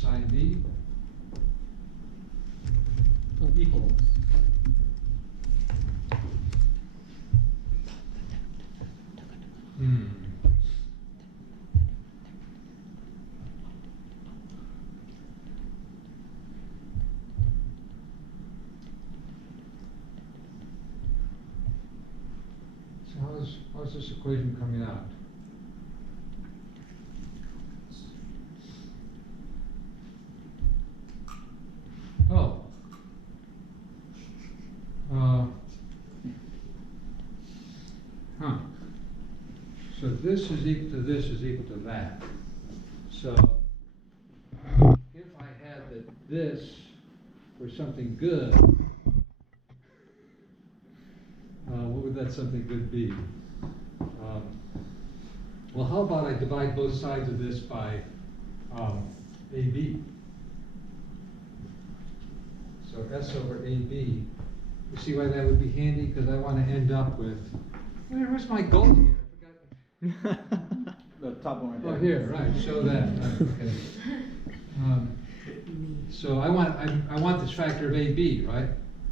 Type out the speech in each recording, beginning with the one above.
sine B equals. So how's this equation coming out? Oh. So this is equal to this is equal to that. So if I had that this were something good, what would that something good be? Well, how about I divide both sides of this by AB? So S over AB. You see why that would be handy? Because I want to end up with, where's my goal here? I forgot. The top one right there. Oh, here, right, show that, right, okay. So I want this factor of AB, right?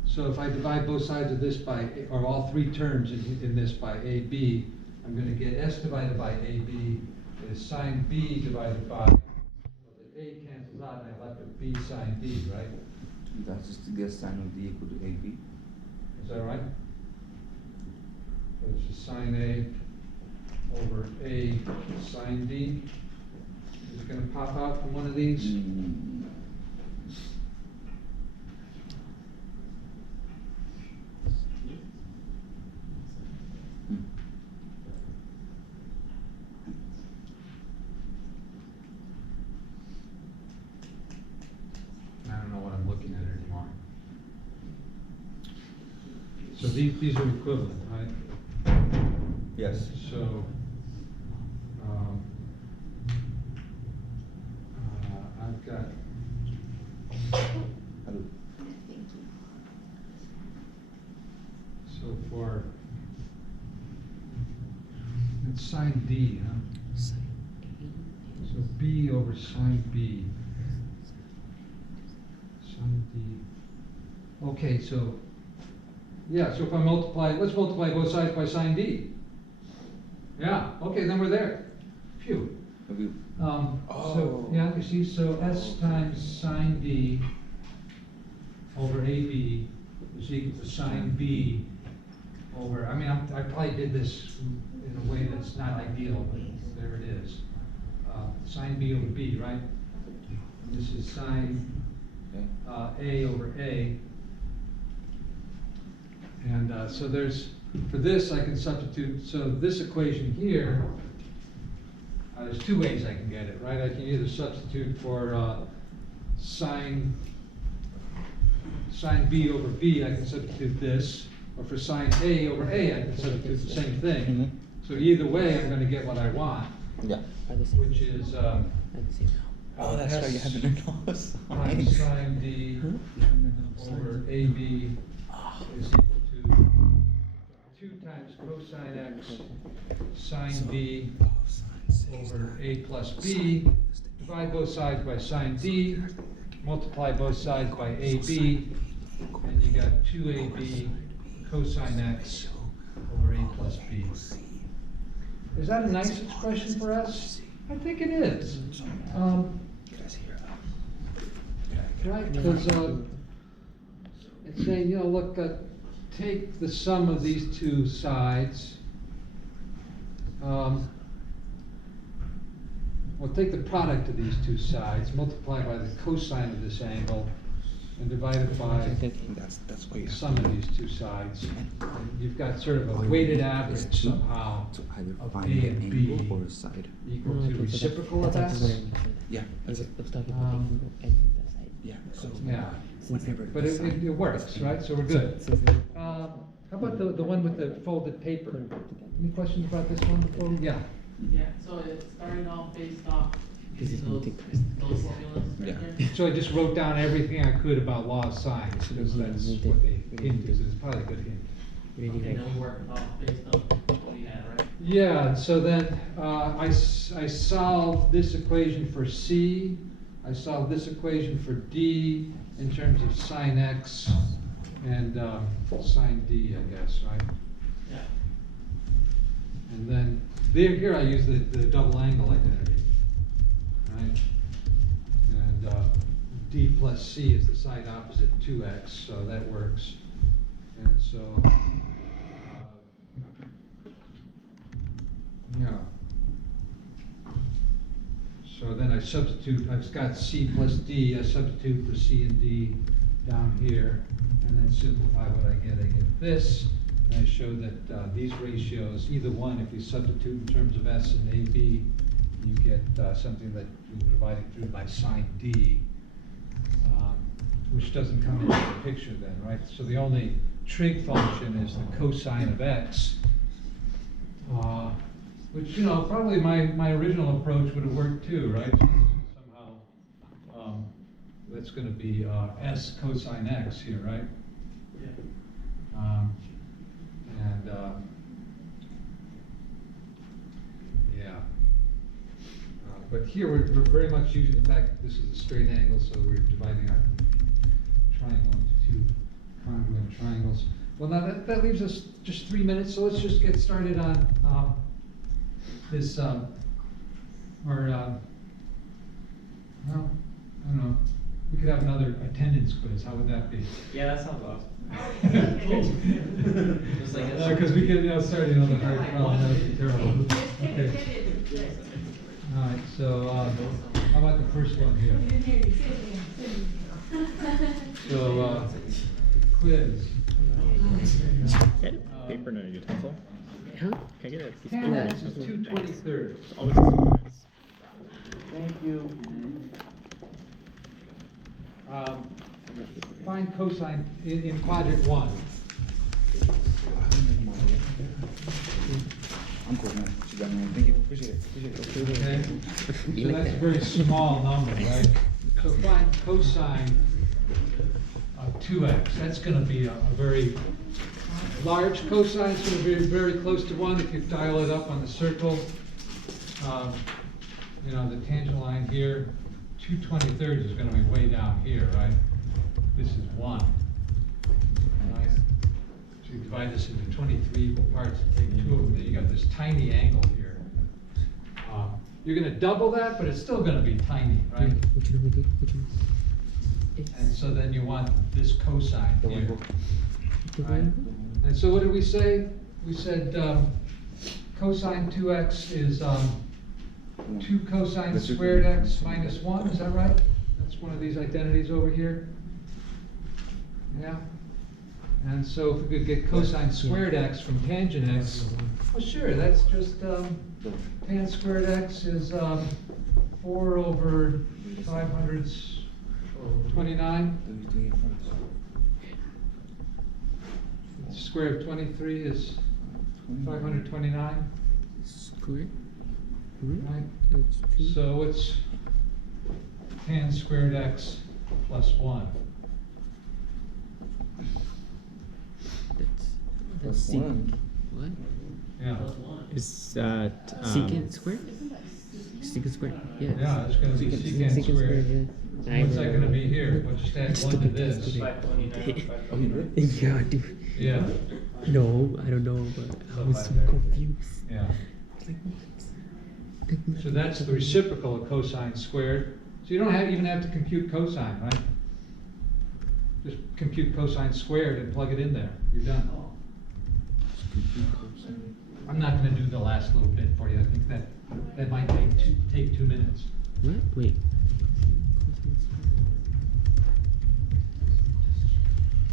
So if I divide both sides of this by, or all three terms in this by AB, I'm going to get S divided by AB is sine B divided by, well, the A cancels out and I'm left with B sine D, right? That's just to get sine of D equal to AB. Is that right? So this is sine A over A sine D. Is it going to pop out from one of these? I don't know what I'm looking at anymore. So these are equivalent, right? Yes. So I've got so for it's sine D, huh? So B over sine B. Sine D. Okay, so yeah, so if I multiply, let's multiply both sides by sine D. Yeah, okay, then we're there. Phew. So, yeah, you see, so S times sine D over AB is equal to sine B over, I mean, I probably did this in a way that's not ideal, but there it is. Sine B over B, right? This is sine A over A. And so there's, for this I can substitute, so this equation here, there's two ways I can get it, right? I can either substitute for sine B over B, I can substitute this, or for sine A over A, I can substitute the same thing. So either way, I'm going to get what I want, Yeah. which is Oh, that's right. You have an enormous times sine D over AB is equal to 2 times cosine X sine D over A plus B. Divide both sides by sine D, multiply both sides by AB, and you got 2AB cosine X over A plus B. Is that a nice expression for us? I think it is. Right, because it's saying, you know, look, take the sum of these two sides. Well, take the product of these two sides, multiply by the cosine of this angle, and divide it by That's what you the have sum to of do. these two sides. And you've got sort of a weighted average somehow To either of find A the and B angle or a side. equal to reciprocal of that. Yeah, that's it. Yeah, so Yeah, whenever but the it side- works, right? So we're good. How about the one with the folded paper? Any questions about this one before? Yeah. Yeah, so it started off based off those formulas Yeah. right there. So I just wrote down everything I could about law of sines, because that's what they hint, because it's probably a good hint. And then we worked off based on what we had, right? Yeah, so then I solved this equation for C, I solved this equation for D in terms of sine X and sine D, I guess, right? Yeah. And then here I use the double angle identity, right? And D plus C is the side opposite 2X, so that works. And so, yeah. So then I substitute, I've got C plus D, I substitute for C and D down here, and then simplify what I get this. And I show that these ratios, either one, if you substitute in terms of S and AB, you get something that you divide it through by sine D, which doesn't come into the picture then, right? So the only trig function is the cosine of X, which, you know, probably my original approach would have worked too, right? Somehow, that's going to be S cosine X here, right? Yeah. And yeah. But here we're very much using the fact that this is a straight angle, so we're dividing our triangle into two congruent triangles. Well, now that leaves us just 3 minutes, so let's just get started on this, well, I don't know, we could have another attendance quiz, how would that be? Yeah, that sounds awesome. Just like Because we could, start another hard problem, that would be terrible. Okay. All right, so, how about the first one here? So, quiz. Paper and a utensil? Huh? Can I get a piece of Ten paper? X is 2/23. Always a surprise. Thank you. Find cosine in quadrant 1. I'm cool, man. You got me. Thank you. Appreciate it. Okay? So that's a very small number, right? So find cosine of 2x. That's going to be a very large cosine. It's going to be very close to 1 if you dial it up on the circle. You know, the tangent line here, 2/23 is going to be way down here, right? This is 1. Right? So you divide this into 23 equal parts and take 2 of them, then you got this tiny angle here. You're going to double that, but it's still going to be tiny, right? Which one we do? Which one? And so then you want this cosine here. The Right. one? And so what did we say? We said cosine 2x is 2 cosine squared x minus 1, is that right? That's one of these identities over here. Yeah. And so if we could get cosine squared x from tangent x, well, sure, that's just tan squared x is 4 over 529. Square of 23 is 529, Square? right? That's 2. So it's tan squared x plus 1. That's secant. What? Yeah. Plus 1. Is that Secant squared? Secant squared. Yeah. Yeah, it's going to be secant Secant squared. Yeah. What's that going to be here? We'll just add 1 to this. 529. Yeah, dude. Yeah, No, I don't know, but I was so confused. yeah. Like, what? So that's the reciprocal of cosine squared. So you don't even have to compute cosine, right? Just compute cosine squared and plug it in there. You're done. I'm not going to do the last little bit for you. I think that might take 2 minutes. What? Wait.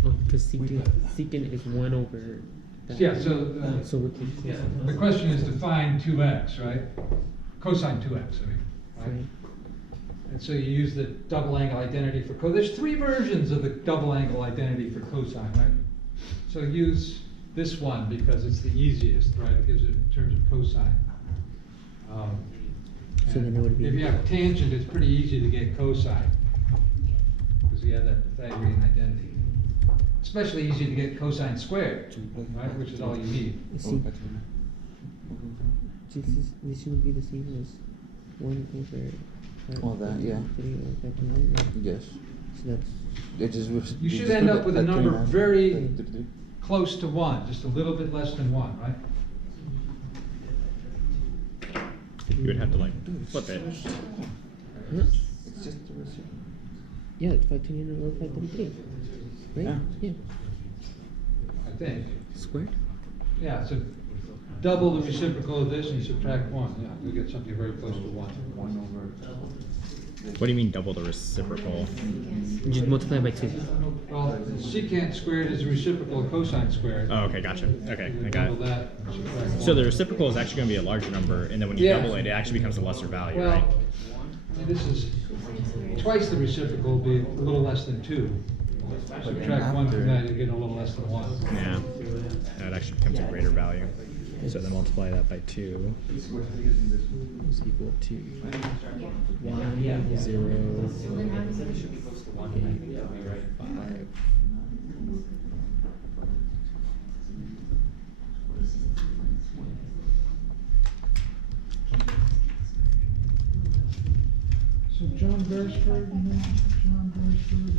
Oh, because secant is 1 over that. Yeah, so So we can the question is to find 2x, right? Cosine 2x, I mean, right? Right. And so you use the double angle identity for there's 3 versions of the double angle identity for cosine, right? So use this one because it's the easiest, right? It gives it in terms of cosine. So then it would be- If you have tangent, it's pretty easy to get cosine because you have that Pythagorean identity. Especially easy to get cosine squared, right? Which is all you need. See, this should be the same as 1 over All that, yeah. 3 over 29, right? Yes. So that's It just was. You you should just end put up with a at number 29. very 33. close to 1, just a little bit less than 1, right? You would have to like flip it. Huh? It's just the receipt. Yeah, it's 529 over 533. Right? Yeah. I think. Squared? Yeah, so double the reciprocal of this and subtract 1, yeah, you'll get something very close to 1. 1 over. What do you mean double the reciprocal? You just multiply by 2. Well, secant squared is the reciprocal of cosine squared. Oh, okay, gotcha. Okay, I got Double it. that, subtract So 1. the reciprocal is actually going to be a larger number, and then when you Yeah. double it, it actually becomes a lesser value, Well, right? I mean, this is, twice the reciprocal will be a little less than 2. Subtract 1 from that, you get a little less than 1. Yeah. And it actually becomes a greater value. So then multiply that by 2 is equal to 1, 0, 5. So John Beresford, John Beresford,